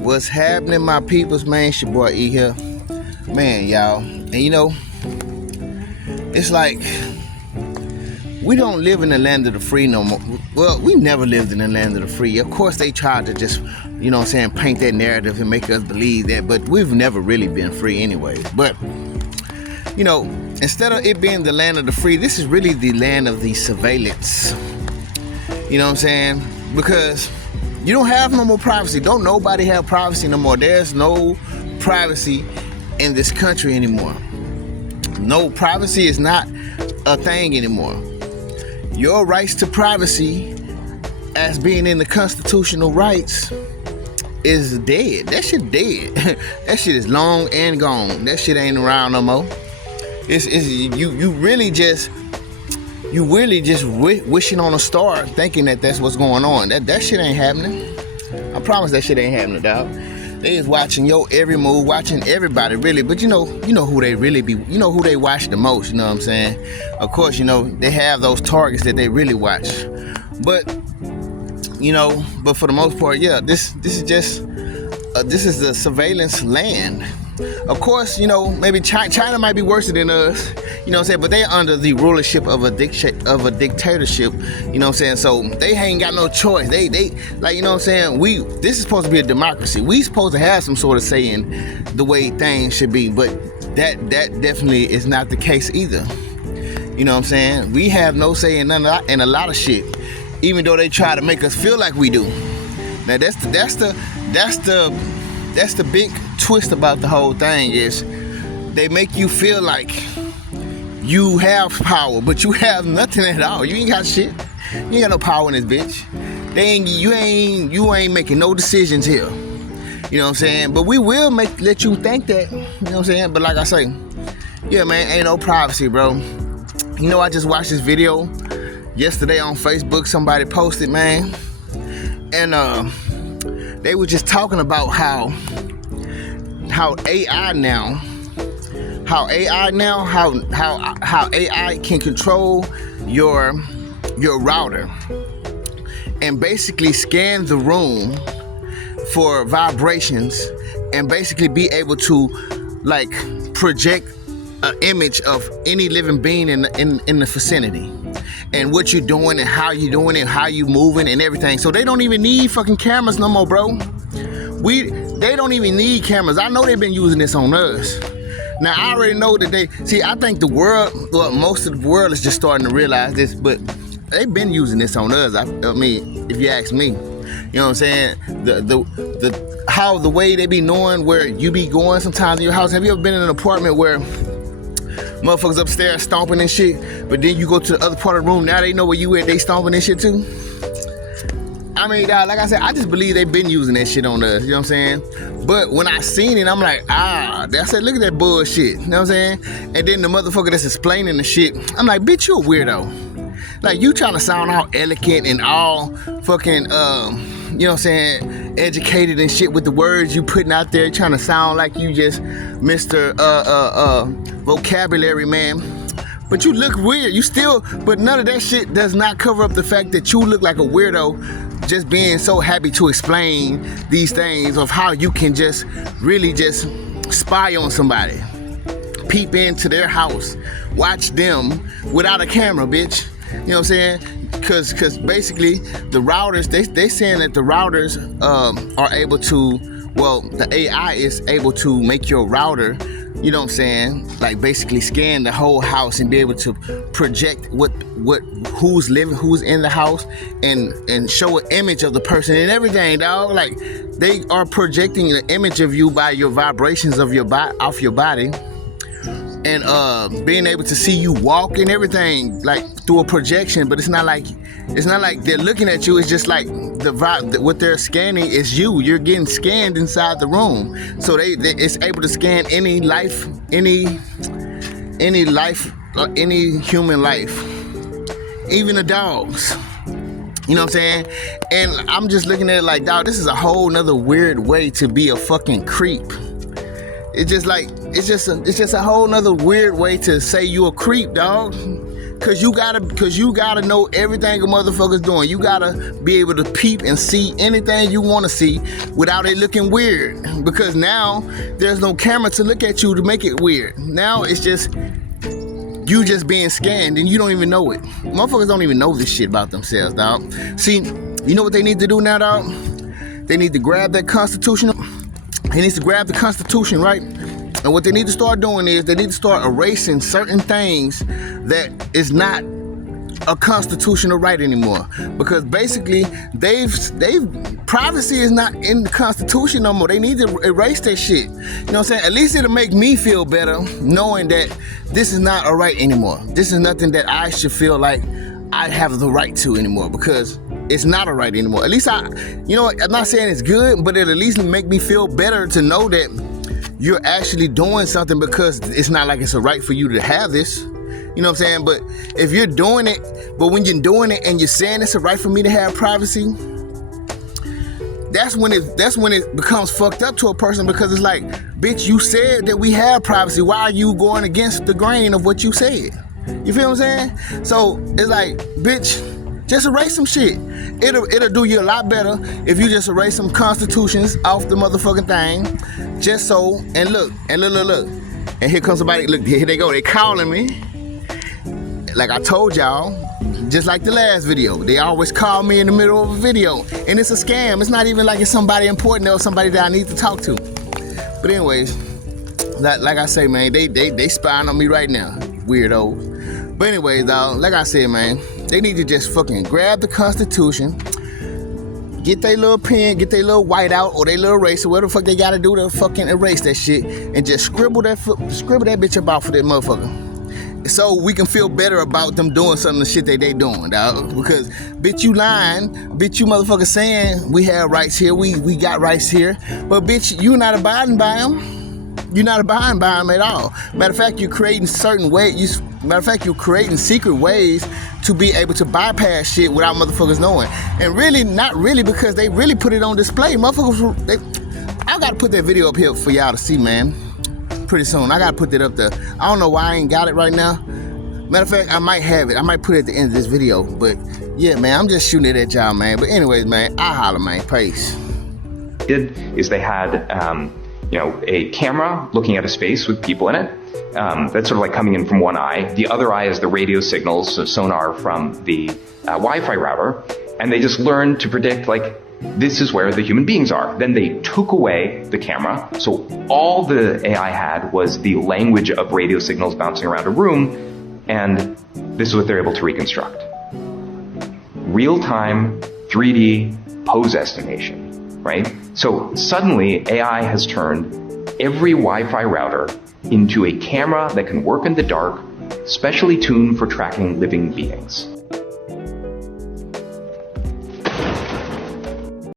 What's happening, my peoples, man? It's your boy E here. Man, y'all. And you know, it's like we don't live in the land of the free no more. Well, we never lived in the land of the free. Of course, they tried to just, you know what I'm saying, paint that narrative and make us believe that, but we've never really been free anyway. But, you know, instead of it being the land of the free, this is really the land of the surveillance. You know what I'm saying? Because you don't have no more privacy. Don't nobody have privacy no more. There's no privacy in this country anymore. No, privacy is not a thing anymore. Your rights to privacy, as being in the constitutional rights, is dead. That shit dead. That shit is long and gone. That shit ain't around no more. You really just wishing on a star, thinking that that's what's going on. That shit ain't happening. I promise that shit ain't happening, dog. They is watching your every move, watching everybody really, but you know who they really be, you know who they watch the most, you know what I'm saying? Of course, you know, they have those targets that they really watch. But, you know, but for the most part, yeah, this is just, this is the surveillance land. Of course, you know, maybe China might be worse than us, you know what I'm saying, but they're under the rulership of a dictatorship, you know what I'm saying, so they ain't got no choice. They like, you know what I'm saying, this is supposed to be a democracy. We supposed to have some sort of say in the way things should be, but that definitely is not the case either. You know what I'm saying? We have no say in a lot of shit, even though they try to make us feel like we do. Now that's the big twist about the whole thing, is they make you feel like you have power, but you have nothing at all. You ain't got shit. You ain't got no power in this bitch. You ain't making no decisions here. You know what I'm saying? But we will let you think that. You know what I'm saying? But like I say, yeah, man, ain't no privacy, bro. You know, I just watched this video yesterday on Facebook. Somebody posted, man, and they were just talking about how AI can control your router and basically scan the room for vibrations and basically be able to like project an image of any living being in the vicinity, and what you're doing and how you're doing it, how you moving and everything. So they don't even need fucking cameras no more, bro. They don't even need cameras. I know they've been using this on us. Now, I already know that I think the world, well, most of the world is just starting to realize this, but they've been using this on us. I mean, if you ask me, you know what I'm saying? How the way they be knowing where you be going sometimes in your house. Have you ever been in an apartment where motherfuckers upstairs stomping and shit, but then you go to the other part of the room, now they know where you at, they stomping and shit too? I mean, dog, like I said, I just believe they've been using that shit on us, you know what I'm saying? But when I seen it, I'm like, I said, look at that bullshit, you know what I'm saying? And then the motherfucker that's explaining the shit, I'm like, bitch, you a weirdo. Like, you trying to sound all elegant and all fucking, you know what I'm saying, educated and shit with the words you putting out there, trying to sound like you just Mr. Vocabulary man. But you look weird. But none of that shit does not cover up the fact that you look like a weirdo, just being so happy to explain these things of how you can just really just spy on somebody, peep into their house, watch them without a camera, bitch. You know what I'm saying? Because basically the routers, they saying that the routers are able to, well, the AI is able to make your router, you know what I'm saying, like basically scan the whole house and be able to project who's living, who's in the house, and show an image of the person and everything, dog. Like, they are projecting the image of you by your vibrations of your off your body, and being able to see you walk and everything, like through a projection. But it's not like they're looking at you. It's just like what they're scanning is you. You're getting scanned inside the room. So it's able to scan any life, any human life, even the dogs. You know what I'm saying? And I'm just looking at it like, dog, this is a whole nother weird way to be a fucking creep. It's just a whole nother weird way to say you a creep, dog. Cause you gotta know everything a motherfucker's doing. You gotta be able to peep and see anything you wanna see without it looking weird. Because now there's no camera to look at you to make it weird. Now it's just you just being scanned and you don't even know it. Motherfuckers don't even know this shit about themselves, dog. See, you know what they need to do now, dog? They need to grab that Constitution. He needs to grab the Constitution, right? And what they need to start doing is they need to start erasing certain things that is not a constitutional right anymore. Because basically, privacy is not in the Constitution no more. They need to erase that shit. You know what I'm saying? At least it'll make me feel better knowing that this is not a right anymore. This is nothing that I should feel like I have the right to anymore, because it's not a right anymore. At least I'm not saying it's good, but it'll at least make me feel better to know that you're actually doing something, because it's not like it's a right for you to have this. You know what I'm saying? But if you're doing it, but when you're doing it and you're saying it's a right for me to have privacy, that's when it becomes fucked up to a person, because it's like, bitch, you said that we have privacy. Why are you going against the grain of what you said? You feel what I'm saying? So it's like, bitch, just erase some shit. It'll do you a lot better if you just erase some constitutions off the motherfucking thing. Just so, and look. And here comes somebody, look, here they go. They calling me. Like I told y'all, just like the last video, they always call me in the middle of a video. And it's a scam. It's not even like it's somebody important or somebody that I need to talk to. But anyways, like I say, man, they spying on me right now, weirdos. But anyways, dog, like I said, man, they need to just fucking grab the Constitution, get their little pen, get their little whiteout or their little eraser, whatever the fuck they gotta do to fucking erase that shit, and just scribble that bitch up out for that motherfucker. So we can feel better about them doing some of the shit that they doing, dog. Because, bitch, you lying. Bitch, you motherfucker saying we have rights here, we got rights here. But, bitch, you not abiding by them. You're not abiding by them at all. Matter of fact, you're creating you're creating secret ways to be able to bypass shit without motherfuckers knowing. And really, not really, because they really put it on display. Motherfuckers, I gotta put that video up here for y'all to see, man. Pretty soon. I gotta put that up there. I don't know why I ain't got it right now. Matter of fact, I might have it. I might put it at the end of this video. But yeah, man, I'm just shooting it at y'all, man. But anyways, man, I holler, man. Peace. Is they had a camera looking at a space with people in it. That's sort of like coming in from one eye. The other eye is the radio signals, so sonar from the Wi-Fi router. And they just learned to predict, like, this is where the human beings are. Then they took away the camera. So all the AI had was the language of radio signals bouncing around a room. And this is what they're able to reconstruct. Real-time 3D pose estimation, right? So suddenly AI has turned every Wi-Fi router into a camera that can work in the dark, specially tuned for tracking living beings.